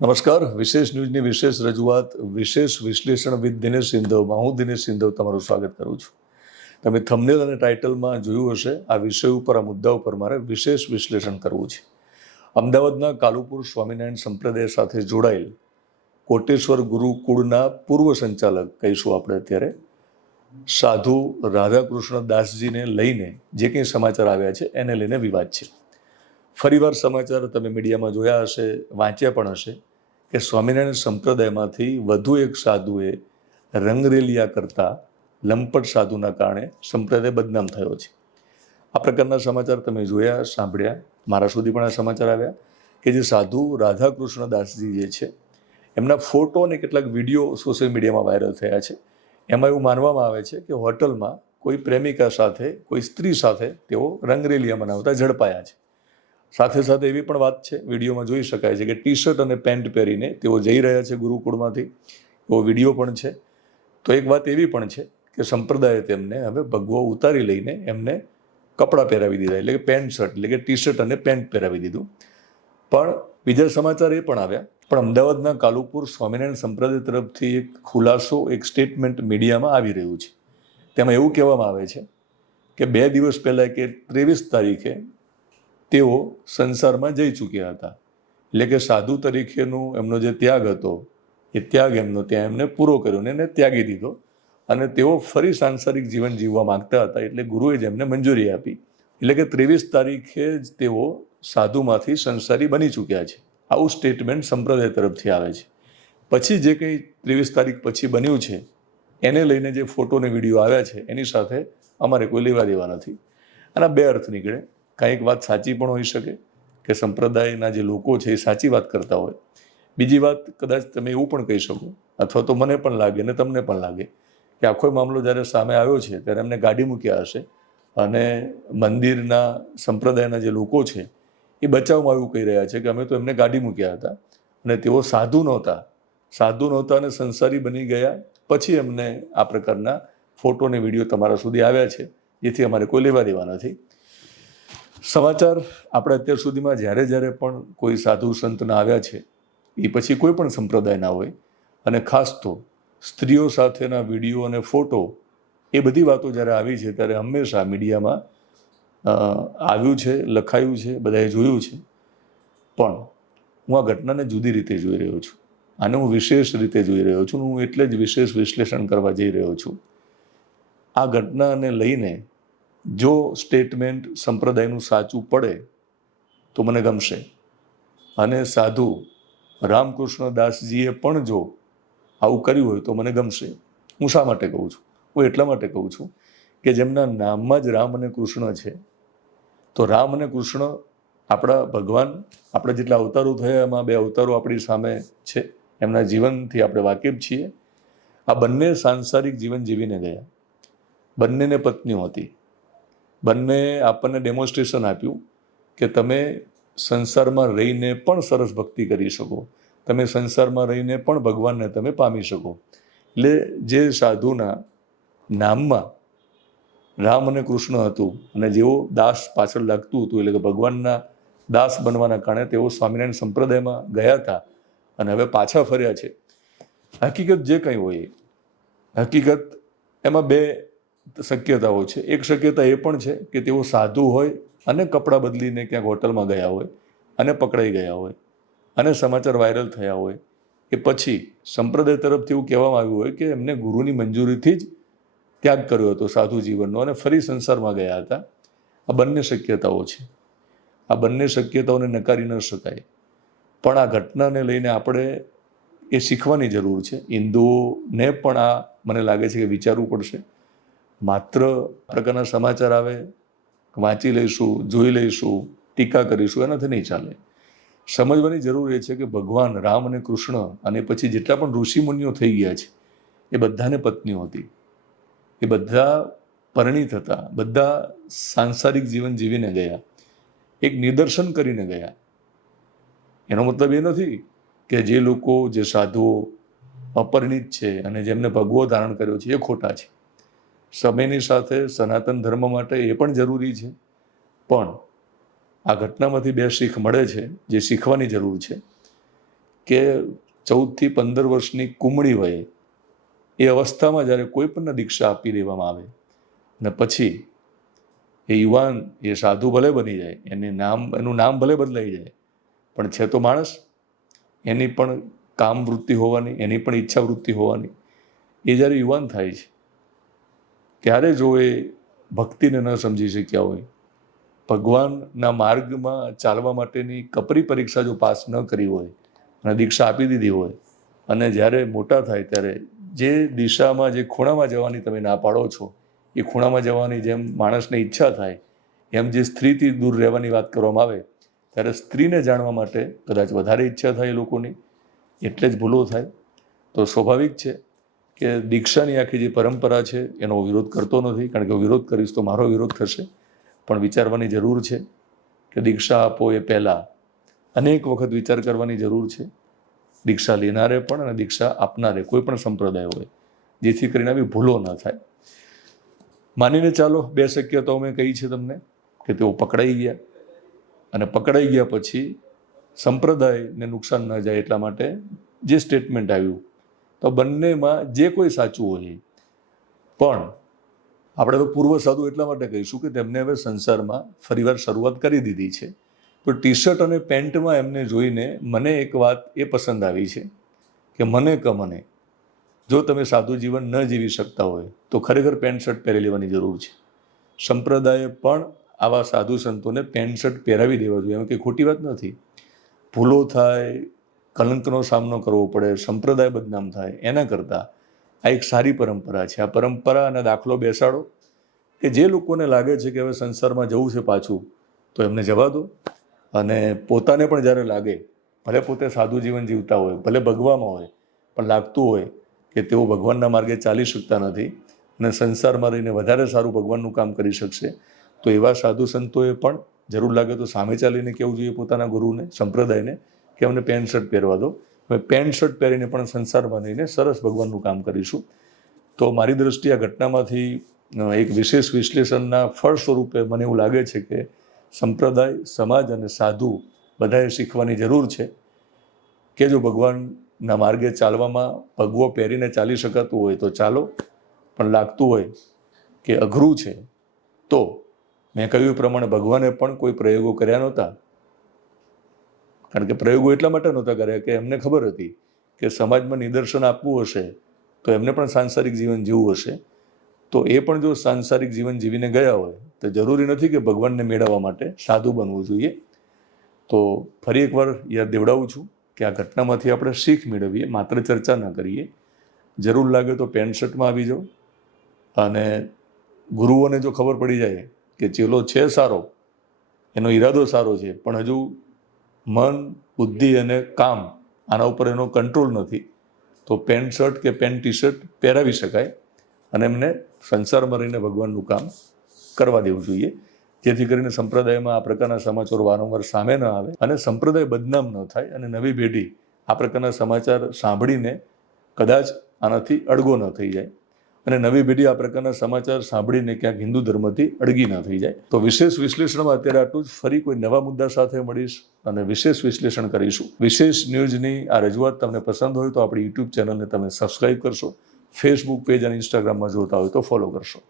નમસ્કાર. વિશેષ ન્યૂઝની વિશેષ રજૂઆત વિશેષ વિશ્લેષણ વિથ દિનેશ સિંધવમાં હું દિનેશ સિંધવ તમારું સ્વાગત કરું છું. તમે થંબનેલ અને ટાઇટલમાં જોયું હશે, આ વિષય ઉપર, આ મુદ્દા ઉપર મારે વિશેષ વિશ્લેષણ કરવું છે. અમદાવાદના કાલુપુર સ્વામિનારાયણ સંપ્રદાય સાથે જોડાયેલ કોટેશ્વર ગુરુકુળના પૂર્વ સંચાલક કહીશું આપણે અત્યારે, સાધુ રાધાકૃષ્ણ દાસજીને લઈને જે કંઈ સમાચાર આવ્યા છે એને લઈને વિવાદ છે. ફરીવાર સમાચાર તમે મીડિયામાં જોયા હશે, વાંચ્યા પણ હશે કે સ્વામિનારાયણ સંપ્રદાયમાંથી વધુ એક સાધુએ રંગરેલિયા કરતા લંપટ સાધુના કારણે સંપ્રદાય બદનામ થયો છે. આ પ્રકારના સમાચાર તમે જોયા, સાંભળ્યા. મારા સુધી પણ આ સમાચાર આવ્યા કે જે સાધુ રાધાકૃષ્ણ દાસજી જે છે એમના ફોટો અને કેટલાક વિડીયો સોશિયલ મીડિયામાં વાયરલ થયા છે. એમાં એવું માનવામાં આવે છે કે હોટલમાં કોઈ પ્રેમિકા સાથે, કોઈ સ્ત્રી સાથે તેઓ રંગરેલિયા મનાવતા ઝડપાયા છે. સાથે સાથે એવી પણ વાત છે, વિડીયોમાં જોઈ શકાય છે કે ટી શર્ટ અને પેન્ટ પહેરીને તેઓ જઈ રહ્યા છે ગુરુકુળમાંથી, એવો વિડીયો પણ છે. તો એક વાત એવી પણ છે કે સંપ્રદાયે તેમને હવે ભગવો ઉતારી લઈને એમને કપડાં પહેરાવી દીધા, એટલે કે પેન્ટ શર્ટ, એટલે કે ટી શર્ટ અને પેન્ટ પહેરાવી દીધું. પણ બીજા સમાચાર એ પણ આવ્યા, પણ અમદાવાદના કાલુપુર સ્વામિનારાયણ સંપ્રદાય તરફથી એક ખુલાસો, એક સ્ટેટમેન્ટ મીડિયામાં આવી રહ્યું છે. તેમાં એવું કહેવામાં આવે છે કે 2 દિવસ પહેલાં કે 23 તારીખે તેઓ સંસારમાં જઈ ચૂક્યા હતા, એટલે કે સાધુ તરીકેનું એમનો જે ત્યાગ હતો એ ત્યાગ એમનો ત્યાં એમને પૂરો કર્યો ને એને ત્યાગી દીધો, અને તેઓ ફરી સાંસારિક જીવન જીવવા માગતા હતા. એટલે ગુરુએ જ એમને મંજૂરી આપી, એટલે કે 23 તારીખે જ તેઓ સાધુમાંથી સંસારી બની ચૂક્યા છે. આવું સ્ટેટમેન્ટ સંપ્રદાય તરફથી આવે છે. પછી જે કંઈ 23 તારીખ પછી બન્યું છે એને લઈને જે ફોટો અને વિડીયો આવ્યા છે એની સાથે અમારે કોઈ લેવા દેવા નથી. આના 2 અર્થ નીકળે. કાંઈક વાત સાચી પણ હોઈ શકે કે સંપ્રદાયના જે લોકો છે એ સાચી વાત કરતા હોય. બીજી વાત, કદાચ તમે એવું પણ કહી શકો, અથવા તો મને પણ લાગે અને તમને પણ લાગે કે આખો મામલો જ્યારે સામે આવ્યો છે ત્યારે એમને ગાડી મૂક્યા હશે અને મંદિરના સંપ્રદાયના જે લોકો છે એ બચાવમાં એવું કહી રહ્યા છે કે અમે તો એમને ગાડી મૂક્યા હતા અને તેઓ સાધુ નહોતા અને સંસારી બની ગયા. પછી એમને આ પ્રકારના ફોટો અને વિડીયો તમારા સુધી આવ્યા છે, જેથી અમારે કોઈ લેવા દેવા નથી. સમાચાર આપણે અત્યાર સુધીમાં જ્યારે પણ કોઈ સાધુ સંતના આવ્યા છે, એ પછી કોઈ પણ સંપ્રદાયના હોય, અને ખાસ તો સ્ત્રીઓ સાથેના વિડીયો અને ફોટો, એ બધી વાતો જ્યારે આવી છે ત્યારે હંમેશા મીડિયામાં આવ્યું છે, લખાયું છે, બધાએ જોયું છે. પણ હું આ ઘટનાને જુદી રીતે જોઈ રહ્યો છું. આને હું વિશેષ રીતે જોઈ રહ્યો છું. હું એટલે જ વિશેષ વિશ્લેષણ કરવા જઈ રહ્યો છું. આ ઘટનાને લઈને જો સ્ટેટમેન્ટ સંપ્રદાયનું સાચું પડે તો મને ગમશે, અને સાધુ રામકૃષ્ણ દાસજીએ પણ જો આવું કર્યું હોય તો મને ગમશે. હું શા માટે કહું છું? હું એટલા માટે કહું છું કે જેમના નામમાં જ રામ અને કૃષ્ણ છે, તો રામ અને કૃષ્ણ આપણા ભગવાન, આપણા જેટલા અવતારો થયા એમાં 2 અવતારો આપણી સામે છે, એમના જીવનથી આપણે વાકેફ છીએ. આ બંને સાંસારિક જીવન જીવીને ગયા. બંનેને પત્નીઓ હતી. બંને આપણને ડેમોન્સ્ટ્રેશન આપ્યું કે તમે સંસારમાં રહીને પણ સરસ ભક્તિ કરી શકો, તમે સંસારમાં રહીને પણ ભગવાનને તમે પામી શકો. એટલે જે સાધુના નામમાં રામ અને કૃષ્ણ હતું અને જેઓ દાસ પાછળ લાગતું હતું, એટલે કે ભગવાનના દાસ બનવાના કારણે તેઓ સ્વામિનારાયણ સંપ્રદાયમાં ગયા હતા અને હવે પાછા ફર્યા છે. હકીકત જે કંઈ હોય, હકીકત એમાં 2 શક્યતાઓ છે. એક શક્યતા એ પણ છે કે તેઓ સાધુ હોય અને કપડાં બદલીને ક્યાંક હોટલમાં ગયા હોય અને પકડાઈ ગયા હોય અને સમાચાર વાયરલ થયા હોય, કે પછી સંપ્રદાય તરફથી એવું કહેવામાં આવ્યું હોય કે એમને ગુરુની મંજૂરીથી જ ત્યાગ કર્યો હતો સાધુ જીવનનો અને ફરી સંસારમાં ગયા હતા. આ બંને શક્યતાઓ છે. આ બંને શક્યતાઓને નકારી ન શકાય. પણ આ ઘટનાને લઈને આપણે એ શીખવાની જરૂર છે. હિન્દુઓને પણ આ મને લાગે છે કે વિચારવું પડશે. માત્ર પ્રકારના સમાચાર આવે, વાંચી લઈશું, જોઈ લઈશું, ટીકા કરીશું, એનાથી નહીં ચાલે. સમજવાની જરૂર એ છે કે ભગવાન રામ અને કૃષ્ણ અને પછી જેટલા પણ ઋષિમુનિઓ થઈ ગયા છે એ બધાને પત્નીઓ હતી, એ બધા પરિણીત હતા, બધા સાંસારિક જીવન જીવીને ગયા, એક નિદર્શન કરીને ગયા. એનો મતલબ એ નથી કે જે લોકો, જે સાધુઓ અપરિણીત છે અને જેમને ભગવો ધારણ કર્યો છે એ ખોટા છે. સમયની સાથે સનાતન ધર્મ માટે એ પણ જરૂરી છે. પણ આ ઘટનામાંથી 2 શીખ મળે છે જે શીખવાની જરૂર છે કે 14 થી 15 વર્ષની કુમળી વયે એ અવસ્થામાં જ્યારે કોઈ પણ દીક્ષા આપી દેવામાં આવે અને પછી એ યુવાન એ સાધુ ભલે બની જાય, એનું નામ ભલે બદલાઈ જાય, પણ છે તો માણસ. એની પણ કામ વૃત્તિ હોવાની, એની પણ ઈચ્છા વૃત્તિ હોવાની. એ જ્યારે યુવાન થાય છે ત્યારે જો એ ભક્તિને ન સમજી શક્યા હોય, ભગવાનના માર્ગમાં ચાલવા માટેની કપરી પરીક્ષા જો પાસ ન કરી હોય અને દીક્ષા આપી દીધી હોય, અને જ્યારે મોટા થાય ત્યારે જે દિશામાં, જે ખૂણામાં જવાની તમે ના પાડો છો, એ ખૂણામાં જવાની જેમ માણસને ઈચ્છા થાય, એમ જે સ્ત્રીથી દૂર રહેવાની વાત કરવામાં આવે ત્યારે સ્ત્રીને જાણવા માટે કદાચ વધારે ઈચ્છા થાય એ લોકોની, એટલે જ ભૂલો થાય. તો સ્વાભાવિક છે કે દીક્ષાની આખી જે પરંપરા છે એનો વિરોધ કરતો નથી, કારણ કે વિરોધ કરીશ તો મારો વિરોધ થશે. પણ વિચારવાની જરૂર છે કે દીક્ષા આપો એ પહેલાં અનેક વખત વિચાર કરવાની જરૂર છે, દીક્ષા લેનારે પણ અને દીક્ષા આપનારે કોઈ પણ સંપ્રદાય હોય, જેથી કરીને આવી ભૂલો ન થાય. માનીને ચાલો 2 શક્યતાઓ મેં કહી છે તમને, કે તેઓ પકડાઈ ગયા, અને પકડાઈ ગયા પછી સંપ્રદાયને નુકસાન ન જાય એટલા માટે જે સ્ટેટમેન્ટ આવ્યું, તો બંનેમાં જે કોઈ સાચું હોય, પણ આપણે હવે પૂર્વ સાધુ એટલા માટે કહીશું કે તેમને હવે સંસારમાં ફરીવાર શરૂઆત કરી દીધી છે. તો ટી-શર્ટ અને પેન્ટમાં એમને જોઈને મને એક વાત એ પસંદ આવી છે કે મને જો તમે સાદું જીવન ન જીવી શકતા હોય તો ખરેખર પેન્ટ શર્ટ પહેરી લેવાની જરૂર છે. સંપ્રદાયે પણ આવા સાધુ સંતોને પેન્ટ શર્ટ પહેરાવી દેવા જોઈએ, એમાં કંઈ ખોટી વાત નથી. ભૂલો થાય, કલંકનો સામનો કરવો પડે, સંપ્રદાય બદનામ થાય, એના કરતાં આ એક સારી પરંપરા છે. આ પરંપરાનો દાખલો બેસાડો કે જે લોકોને લાગે છે કે હવે સંસારમાં જવું છે પાછું, તો એમને જવા દો. અને પોતાને પણ જ્યારે લાગે, ભલે પોતે સાદું જીવન જીવતા હોય, ભલે ભગવામાં હોય, પણ લાગતું હોય કે તેઓ ભગવાનના માર્ગે ચાલી શકતા નથી અને સંસારમાં રહીને વધારે સારું ભગવાનનું કામ કરી શકશે, તો એવા સાધુ સંતોએ પણ જરૂર લાગે તો સામે ચાલીને કહેવું જોઈએ પોતાના ગુરુને, સંપ્રદાયને, કે અમને પેન્ટ શર્ટ પહેરવા દો. હવે પેન્ટ શર્ટ પહેરીને પણ સંસારમાં રહીને સરસ ભગવાનનું કામ કરીશું. તો મારી દૃષ્ટિએ આ ઘટનામાંથી એક વિશેષ વિશ્લેષણના ફળ સ્વરૂપે મને એવું લાગે છે કે સંપ્રદાય, સમાજ અને સાધુ બધાએ શીખવાની જરૂર છે કે જો ભગવાનના માર્ગે ચાલવામાં ભગવો પહેરીને ચાલી શકાતું હોય તો ચાલો, પણ લાગતું હોય કે અઘરું છે તો મેં કહ્યું એ પ્રમાણે ભગવાને પણ કોઈ પ્રયોગો કર્યા નહોતા. કારણ કે પ્રયોગો એટલા માટે નહોતા કર્યા કે એમને ખબર હતી કે સમાજમાં નિદર્શન આપવું હશે તો એમને પણ સાંસારિક જીવન જીવવું હશે. તો એ પણ જો સાંસારિક જીવન જીવીને ગયા હોય તો જરૂરી નથી કે ભગવાનને મેળવવા માટે સાધુ બનવું જોઈએ. તો ફરી એકવાર યાદ દેવડાવું છું કે આ ઘટનામાંથી આપણે શીખ મેળવીએ, માત્ર ચર્ચા ન કરીએ. જરૂર લાગે તો પેન્ટ શર્ટમાં આવી જાઓ, અને ગુરુઓને જો ખબર પડી જાય કે ચેલો છે સારો, એનો ઈરાદો સારો છે, પણ હજુ મન, બુદ્ધિ અને કામ આના ઉપર એનો કંટ્રોલ નથી, તો પેન્ટ શર્ટ કે પેન્ટ ટી શર્ટ પહેરાવી શકાય અને એમને સંસારમાં રહીને ભગવાનનું કામ કરવા દેવું જોઈએ, જેથી કરીને સંપ્રદાયમાં આ પ્રકારના સમાચારો વારંવાર સામે ન આવે અને સંપ્રદાય બદનામ ન થાય, અને નવી પેઢી આ પ્રકારના સમાચાર સાંભળીને કદાચ આનાથી અડગો ન થઈ જાય, અને નવી પેઢી આ પ્રકારના સમાચાર સાંભળીને ક્યાંક હિન્દુ ધર્મથી અડગી ન થઈ જાય. તો વિશેષ વિશ્લેષણમાં અત્યારે આટલું જ. ફરી કોઈ નવા મુદ્દા સાથે મળીશ અને વિશેષ વિશ્લેષણ કરીશું. વિશેષ ન્યૂઝની આ રજૂઆત તમને પસંદ હોય તો આપણી યુટ્યુબ ચેનલને તમે સબસ્ક્રાઈબ કરશો, ફેસબુક પેજ અને ઇન્સ્ટાગ્રામમાં જોતા હોય તો ફોલો કરશો.